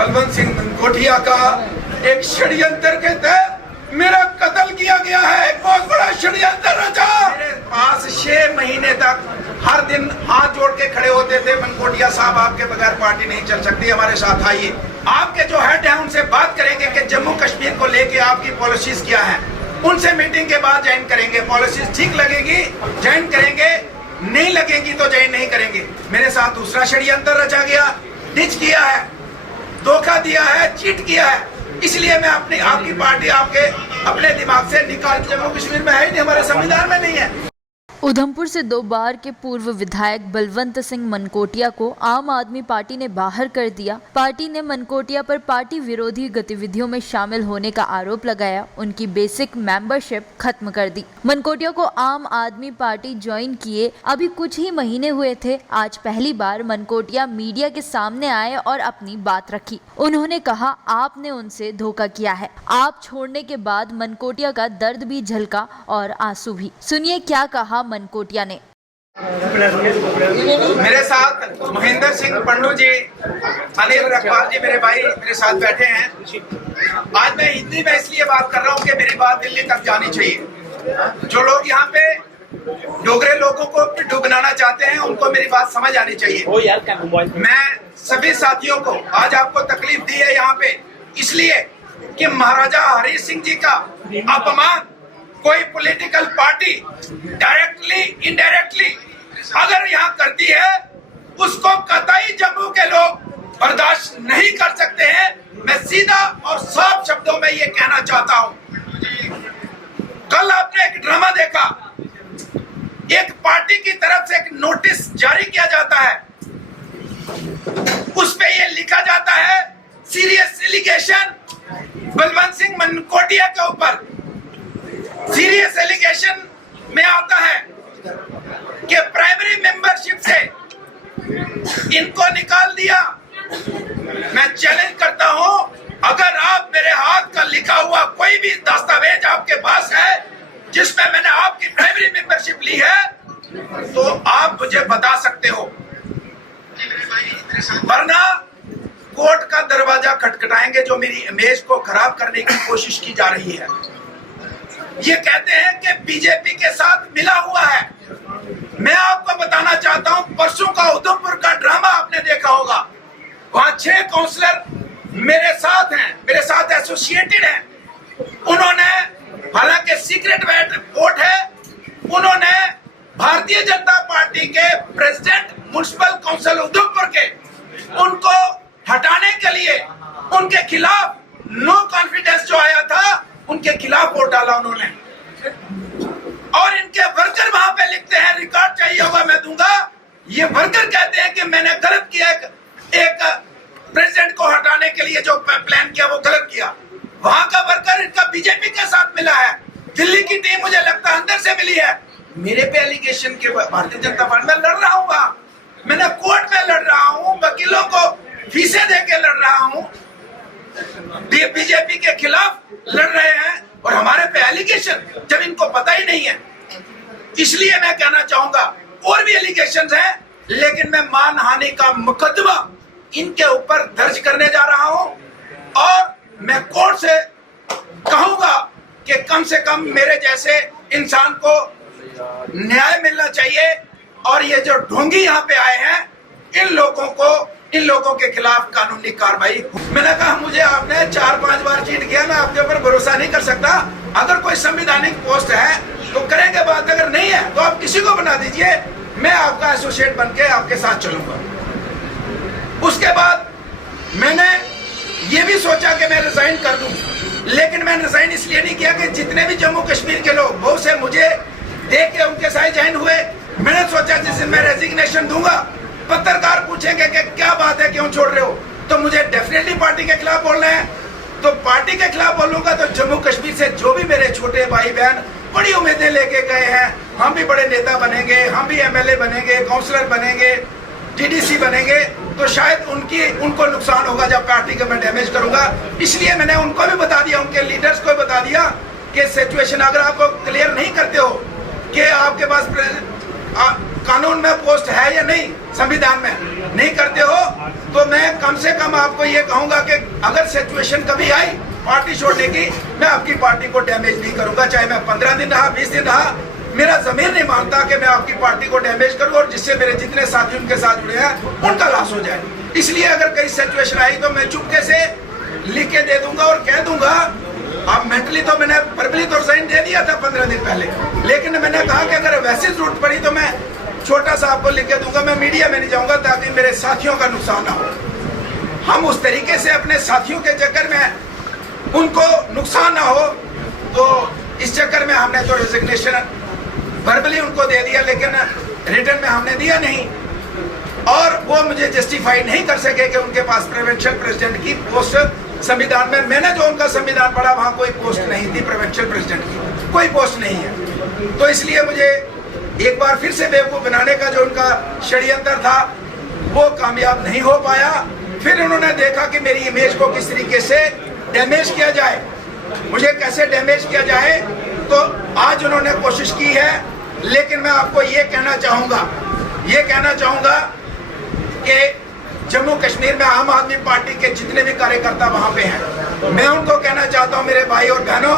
बलवंत सिंह मनकोटिया का एक षड्यंत्र के तहत मेरा कत्ल किया गया है। एक बहुत बड़ा षड्यंत्र रचा। मेरे पास 6 महीने तक हर दिन हाथ जोड़ के खड़े होते थे, मनकोटिया साहब आपके बगैर पार्टी नहीं चल सकती, हमारे साथ आइए। आपके जो हेड है उनसे बात करेंगे कि जम्मू कश्मीर को लेके आपकी पॉलिसीज क्या है, उनसे मीटिंग के बाद ज्वाइन करेंगे। पॉलिसीज ठीक लगेगी ज्वाइन करेंगे, नहीं लगेगी तो ज्वाइन नहीं करेंगे। मेरे साथ दूसरा षड्यंत्र रचा गया, डिच किया है, धोखा दिया है, चीट किया है। इसलिए मैं आपकी पार्टी आपके अपने दिमाग से निकाल, जम्मू कश्मीर में है ही नहीं, हमारे संविधान में नहीं है। उधमपुर से 2 बार के पूर्व विधायक बलवंत सिंह मनकोटिया को आम आदमी पार्टी ने बाहर कर दिया। पार्टी ने मनकोटिया पर पार्टी विरोधी गतिविधियों में शामिल होने का आरोप लगाया, उनकी बेसिक मेंबरशिप खत्म कर दी। मनकोटिया को आम आदमी पार्टी ज्वाइन किए अभी कुछ ही महीने हुए थे। आज पहली बार मनकोटिया मीडिया के सामने आए और अपनी बात रखी। उन्होंने कहा, आपने उनसे धोखा किया है। आप छोड़ने के बाद मनकोटिया का दर्द भी झलका और आंसू भी। सुनिए क्या कहा मनकोटिया ने। मेरे साथ महेंद्र सिंह पंडू जी, अनिल रखवाल जी मेरे भाई मेरे साथ बैठे हैं। आज मैं हिंदी में इसलिए बात कर रहा हूँ कि मेरी बात दिल्ली तक जानी चाहिए। जो लोग यहाँ पे डोगरे लोगों को पिट्ठू बनाना चाहते हैं उनको मेरी बात समझ आनी चाहिए। मैं सभी साथियोों को आज आपको तकलीफ दी है यहाँ पे इसलिए कि महाराजा हरि सिंह जी का अपमान कोई पॉलिटिकल पार्टी डायरेक्टली इनडायरेक्टली अगर यहाँ करती है उसको कतई जम्मू के लोग बर्दाश्त नहीं कर सकते हैं। मैं सीधा और साफ शब्दों में ये कहना चाहता हूँ। कल आपने एक ड्रामा देखा, एक पार्टी की तरफ से एक नोटिस जारी किया जाता है, उस पे ये लिखा जाता है सीरियस एलिगेशन बलवंत सिंह मनकोटिया के ऊपर। सीरियस एलिगेशन में आता है कि प्राइमरी मेंबरशिप से इनको निकाल दिया। मैं चैलेंज करता हूं, अगर आप मेरे हाथ का लिखा हुआ कोई भी दस्तावेज आपके पास है जिसमें मैंने आपकी प्राइमरी मेंबरशिप ली है तो आप मुझे बता सकते हो, वरना कोर्ट का दरवाजा खटखटाएंगे जो मेरी इमेज को खराब करने की कोशिश की जा रही है। ये कहते हैं कि बीजेपी के साथ मिला हुआ है। मैं आपको बताना चाहता हूं, परसों का उधमपुर का ड्रामा आपने देखा होगा। वहां 6 काउंसलर मेरे साथ हैं, मेरे साथ एसोसिएटेड हैं। उन्होंने, हालांकि सीक्रेट वोट है, उन्होंने भारतीय जनता पार्टी के प्रेसिडेंट म्युनिसिपल काउंसिल उधमपुर के उनको हटाने के लिए उनके खिलाफ नो कॉन्फिडेंस जो आया था उनके खिलाफ वोट डाला उन्होंने। और इनके वर्कर वहां पे लिखते हैं, रिकॉर्ड चाहिए होगा मैं दूंगा, ये वर्कर कहते हैं कि मैंने गलत किया, एक प्रेसिडेंट को हटाने के लिए जो प्लान किया वो गलत किया। वहां का वर्कर इनका बीजेपी के साथ मिला है। दिल्ली की टीम मुझे लगता है अंदर से मिली है। मेरे पे एलिगेशन के भारतीय जनता पार्टी में लड़ रहा हूँ, मैंने कोर्ट में लड़ रहा हूँ, वकीलों को फीसें दे के लड़ रहा हूँ, बीजेपी के खिलाफ लड़ रहे हैं और हमारे पे एलिगेशन जब इनको पता ही नहीं है। इसलिए मैं कहना चाहूंगा, और भी एलिगेशन हैं, लेकिन मैं मानहानि का मुकदमा इनके ऊपर दर्ज करने जा रहा हूं और मैं कोर्ट से कहूंगा कि कम से कम मेरे जैसे इंसान को न्याय मिलना चाहिए। और ये जो ढोंगी यहाँ पे आए हैं, इन लोगों के खिलाफ कानूनी कार्रवाई। मैंने कहा, मुझे आपने 4-5 बार चीट किया, मैं आपके ऊपर भरोसा नहीं कर सकता। अगर कोई संवैधानिक पोस्ट है तो करेंगे बात, अगर नहीं है तो आप किसी को बना दीजिए, मैं आपका एसोसिएट बन के आपके साथ चलूंगा। उसके बाद मैंने ये भी सोचा कि मैं रिजाइन कर दूं, लेकिन मैं रिजाइन इसलिए नहीं किया कि जितने भी जम्मू कश्मीर के लोग बहुत से मुझे देख के उनके साथ ज्वाइन हुए। मैंने सोचा जिस दिन मैं रेजिग्नेशन दूंगा, पत्रकार पूछेंगे कि क्या बात है, क्यों छोड़ रहे हो, तो मुझे डेफिनेटली पार्टी के खिलाफ बोलना है। तो पार्टी के खिलाफ बोलूंगा तो जम्मू कश्मीर से जो भी मेरे छोटे भाई बहन बड़ी उम्मीदें लेके गए हैं, हम भी बड़े नेता बनेंगे, हम भी एमएलए बनेंगे, काउंसलर बनेंगे, टीडीसी बनेंगे, तो शायद उनको नुकसान होगा जब पार्टी का मैं डैमेज करूंगा। इसलिए मैंने उनको भी बता दिया, उनके लीडर्स को बता दिया कि सिचुएशन अगर आपको क्लियर नहीं करते हो कि आपके पास कानून में पोस्ट है या नहीं, संविधान में नहीं करते हो तो मैं कम से कम आपको ये कहूंगा कि अगर सिचुएशन कभी आई पार्टी छोड़ने की, मैं आपकी पार्टी को डैमेज नहीं करूंगा, चाहे मैं 15 दिन रहा 20 दिन रहा, मेरा जमीर नहीं मानता कि मैं आपकी पार्टी को डैमेज करूं और जिससे मेरे जितने साथी उनके साथ जुड़े हैं उनका लॉस हो जाए। इसलिए अगर कई सिचुएशन आई तो मैं चुपके से लिख के दे दूंगा और कह दूंगा। अब मेंटली तो मैंने वर्बली तो साइन दे दिया था 15 दिन पहले, लेकिन मैंने कहा कि अगर वैसी जरूरत पड़ी तो मैं छोटा सा आपको लिख के दूंगा, मैं मीडिया में नहीं जाऊंगा ताकि मेरे साथियों का नुकसान ना हो। हम उस तरीके से अपने साथियों के चक्कर में उनको नुकसान ना हो, तो इस चक्कर में हमने तो रेजिग्नेशन वर्बली उनको दे दिया, लेकिन रिटर्न में हमने दिया नहीं और वो मुझे जस्टिफाई नहीं कर सके कि उनके पास प्रोविंशियल प्रेसिडेंट की पोस्ट संविधान में, मैंने जो उनका संविधान पढ़ा वहां कोई पोस्ट नहीं थी प्रोविंशियल प्रेसिडेंट की, कोई पोस्ट नहीं है। तो इसलिए मुझे एक बार फिर से बेवकूफ बनाने का जो उनका षड्यंत्र था वो कामयाब नहीं हो पाया। फिर उन्होंने देखा कि मेरी इमेज को किस तरीके से डैमेज किया जाए, मुझे कैसे डैमेज किया जाए, तो आज उन्होंने कोशिश की है। लेकिन मैं आपको ये कहना चाहूंगा कि जम्मू कश्मीर में आम आदमी पार्टी के जितने भी कार्यकर्ता वहां पे हैं, मैं उनको कहना चाहता हूं, मेरे भाई और बहनों,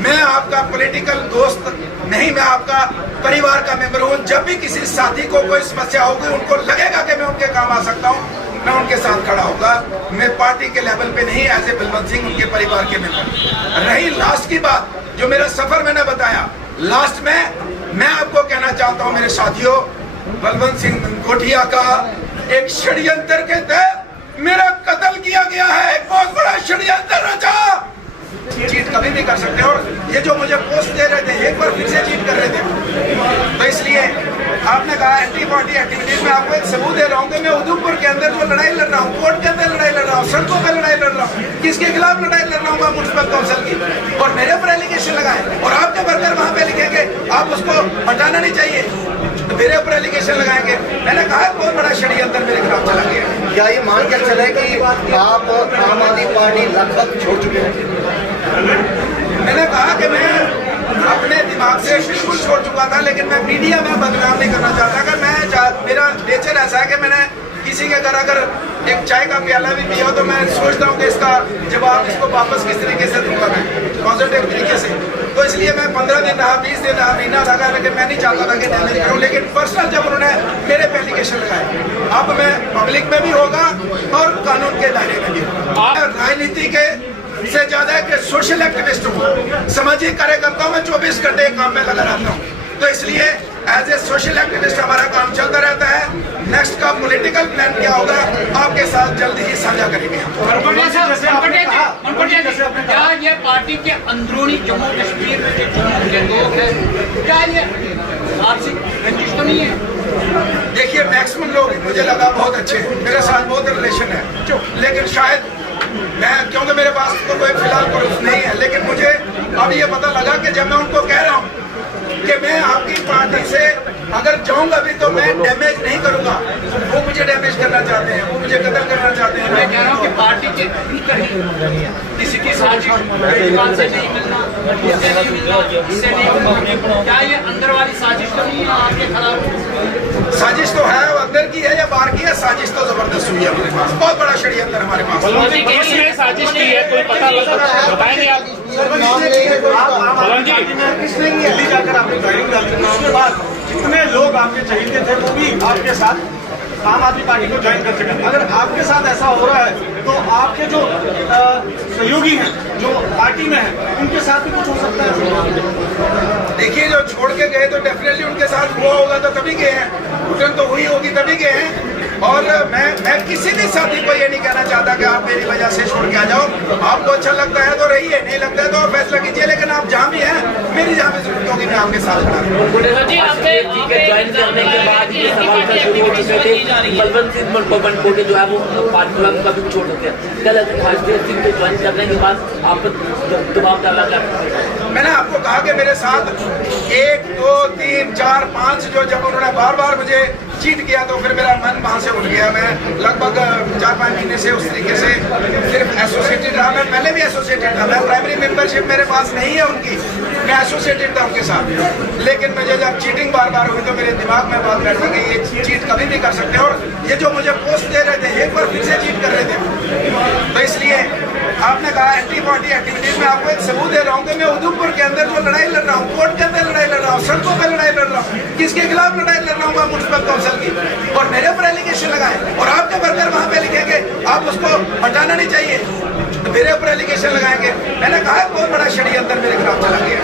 मैं आपका पॉलिटिकल दोस्त नहीं, मैं आपका परिवार का मेंबर हूं। जब भी किसी साथी को कोई समस्या होगी, उनको लगेगा कि मैं उनके काम आ सकता हूं, मैं उनके साथ खड़ा होगा। मैं पार्टी के लेवल पे नहीं, एज ए बलवंत सिंह उनके परिवार के मेंबर। रही लास्ट की बात, जो मेरा सफर मैंने बताया, लास्ट में मैं आपको कहना चाहता हूं मेरे साथियों, बलवंत सिंह मनकोटिया का एक षड्यंत्र के तहत मेरा कत्ल किया गया है, एक बहुत बड़ा षड्यंत्र रचा। चीट कभी भी कर सकते हो, और ये जो मुझे पोस्ट दे रहे थे एक बार फिर से चीट कर रहे थे। तो इसलिए आपने कहा एंटी पार्टी एक्टिविटीज में आपको एक सबूत दे रहा हूँ कि मैं उधमपुर के अंदर जो लड़ाई लड़ रहा हूँ, कोर्ट के अंदर लड़ाई लड़ रहा हूँ, सड़कों पर लड़ाई लड़ रहा हूँ, किसके खिलाफ लड़ाई लड़ रहा हूँ, म्युनिसिपल काउंसिल की, और मेरे ऊपर एलिगेशन लगाए और आपके वर्कर वहां पे लिखेंगे आप उसको हटाना नहीं चाहिए, तो मेरे ऊपर एलिगेशन लगाएंगे। मैंने कहा बहुत बड़ा षड्यंत्र मेरे खिलाफ चला गया। क्या ये मान कर चले कि आप आम आदमी पार्टी लगभग छोड़ चुके हैं? मैंने कहा कि मैं अपने दिमाग से बिल्कुल छोड़ चुका था, लेकिन मैं मीडिया में बदनाम नहीं करना चाहता। कि मेरा नेचर ऐसा है कि मैंने किसी के घर अगर एक चाय का प्याला भी पिया तो मैं सोचता हूँ कि इसका जवाब इसको वापस किस तरीके से दूंगा, मैं पॉजिटिव तरीके से। तो इसलिए मैं 15 दिन रहा, 20 दिन रहा, महीना लगा, लेकिन मैं नहीं चाहता था कि डैमेज करूँ। लेकिन पर्सनल जब उन्होंने मेरे पे एलिगेशन लगाए, अब मैं पब्लिक में भी होगा और कानून के दायरे में भी होगा। राजनीति के से ज्यादा कि सोशल एक्टिविस्ट हूँ, सामाजिक कार्यकर्ता हूँ, मैं 24 घंटे काम में लगा रहता हूँ। तो इसलिए एज ए सोशल एक्टिविस्ट हमारा काम चलता रहता है। नेक्स्ट का पॉलिटिकल प्लान क्या होगा आपके साथ जल्द ही साझा करेंगे। क्या ये पार्टी के अंदरूनी जम्मू कश्मीर के लोग हैं, क्या ये आपसी रंजिश तो नहीं है? देखिए मैक्सिमम लोग मुझे लगा बहुत अच्छे हैं, मेरे साथ बहुत रिलेशन है, लेकिन शायद मैं, क्योंकि मेरे पास तो कोई फिलहाल प्रूफ नहीं है, लेकिन मुझे अब ये पता लगा कि जब मैं उनको कह रहा हूँ कि मैं आपकी पार्टी से अगर जाऊंगा भी तो मैं डैमेज नहीं करूंगा, वो मुझे डैमेज करना चाहते हैं, वो मुझे कत्ल करना चाहते हैं। मैं कह रहा हूँ कि पार्टी के भीतर ही किसी की साजिश केजरीवाल से नहीं मिलना, इससे नहीं मिलना, इससे नहीं मिलना, क्या ये अंदर वाली साजिश तो नहीं है आपके खिलाफ? साजिश तो है, वो अंदर की है या बाहर की है, साजिश तो जबरदस्त हुई है हमारे पास, बहुत बड़ा षड्यंत्र हमारे पास। किसने साजिश की है, कोई पता बताएंगे आप? दिल्ली जाकर आपने ज्वाइनिंग डाली, उसके बाद जितने लोग आपके चाहिए थे वो भी आपके साथ आम आदमी पार्टी को ज्वाइन कर सके। अगर आपके साथ ऐसा हो रहा है तो आपके जो सहयोगी हैं, जो पार्टी में हैं, उनके साथ भी कुछ हो सकता है। देखिए जो छोड़ के गए तो डेफिनेटली उनके साथ हुआ होगा तो तभी गए हैं, रिटर्न तो हुई होगी तभी गए हैं। और मैं किसी भी साथी को ये नहीं कहना चाहता कि आप मेरी वजह से छोड़ के आ जाओ। आपको अच्छा लगता है तो रहिए, नहीं लगता है तो फैसला कीजिए, लेकिन आप जहाँ भी हैं, मेरी जहाँ भी जरूरत होगी मैं आपके साथ खड़ा रहूंगा। ज्वाइन करने के बाद ये सवाल था शुरू हो चुके थे, बलवंत सिंह मनकोटिया जो है वो पार्टी का भी छोड़ सकते हैं। क्या लगता है हरदेव सिंह को ज्वाइन करने के बाद आप दबाव डाला जाए? मैंने आपको कहा कि मेरे साथ 1, 2, 3, 4, 5 जो जब उन्होंने बार बार मुझे चीट किया तो फिर मेरा मन वहाँ से उठ गया। मैं लगभग 4-5 महीने से उस तरीके से सिर्फ एसोसिएटेड रहा। मैं पहले भी एसोसिएटेड था, मैं प्राइमरी मेंबरशिप मेरे पास नहीं है उनकी, मैं मैं एसोसिएटेड था उनके साथ, लेकिन मुझे जब चीटिंग बार बार हुई तो मेरे दिमाग में बात बैठ गई ये चीट कभी भी कर सकते हैं, और ये जो मुझे पोस्ट दे रहे थे एक बार फिर से चीट कर रहे थे। तो इसलिए आपने कहा एंटी पार्टी एक्टिविटीज में आपको एक सबूत दे रहा हूँ कि मैं उधमपुर के अंदर जो लड़ाई लड़ रहा हूँ, कोर्ट के अंदर लड़ाई लड़ रहा हूँ, सड़कों पर लड़ाई लड़ रहा हूँ, किसके खिलाफ लड़ाई लड़ रहा हूँ मैं म्युनिसिपल काउंसिल की, और मेरे ऊपर एलिगेशन लगाए और आपके वर्कर वहां पे लिखेंगे आप उसको हटाना नहीं चाहिए तो मेरे ऊपर एलिगेशन लगाएंगे। मैंने कहा बहुत बड़ा षड्यंत्र मेरे खिलाफ चला गया।